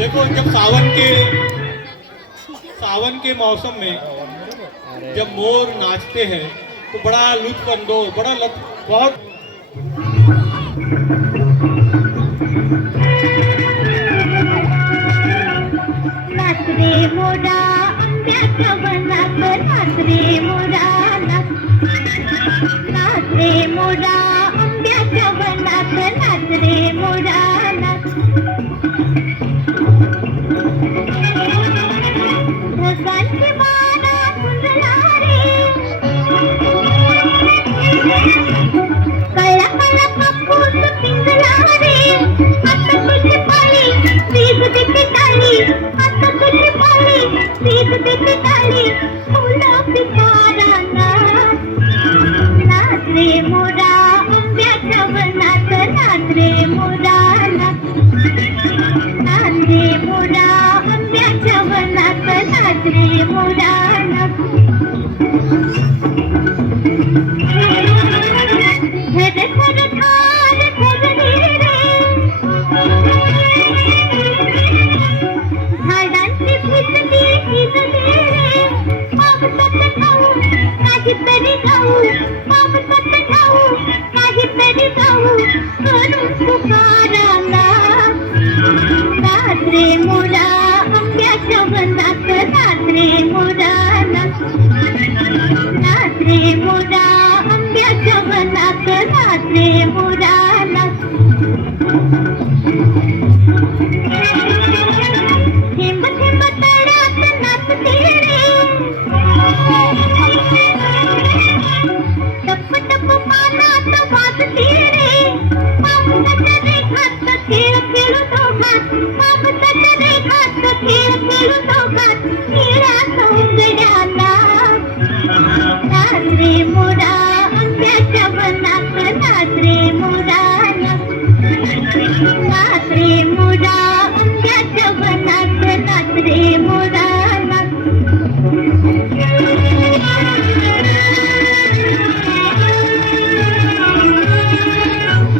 देखो जब सावन के मौसम में जब मोर नाचते हैं तो बड़ा लुत्फ अंदोज बहुत नाच रे मोरा आंब्याच्या वनात नाच रे मोरा नाच रे मोरा आंब्याच्या वनात नाच रे मोरा ढगांची माला फुलला रे कळला कळला कापूस पिंजला रे आता तुझी पाळी तीच देते टाळी आता तुझी पाळी तीच देते टाळी फुलं पिकारांना नाच रे मोरा आंब्याच्या वनात नाच रे मोरा नाच रे मोरा आंब्याच्या वनात नाच रे मोरा धर धर धार धरली रे झाडांची भिजली भिजली रे पावसात खाऊ काहीतरी खाऊ पावसात खाऊ काहीतरी खाऊ करून पुकाराला नाच रे मोरा आंब्याच्या वनात नाच रे मोरा नाच रे मोरा आंब्याच्या वनात नाच रे मोरा थेंब थेंब तळ्यात नाचते रे टप टप पानात वाजते रे पावसाच्या रेखात खेळ खेळू दोघात पावसाच्या रेखात खेळ खेळू दोघात निळ्या सौंदर्याला नाच रे मोरा आंब्याच्या वनात नाच रे मोरा नाच रे मोरा आंब्याच्या वनात नाच रे मोरा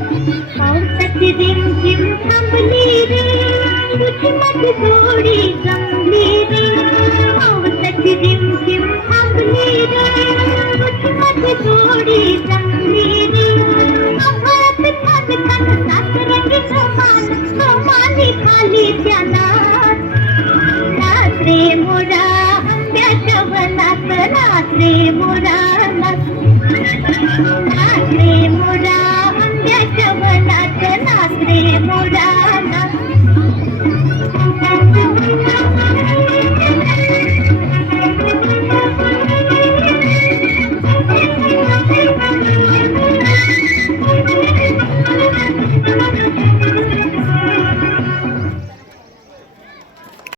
पावसाची रिमझिम थांबली रे तुझी माझी जोडी जमली रे पावसाची रिमझिम थांबली रे तुझी माझी जोडी जमली रे आभाळात छान छान सासरंगी सोमानी खाली त्याला नाच रे मोरा आंब्याच्या वनात नाच रे मोरा नाच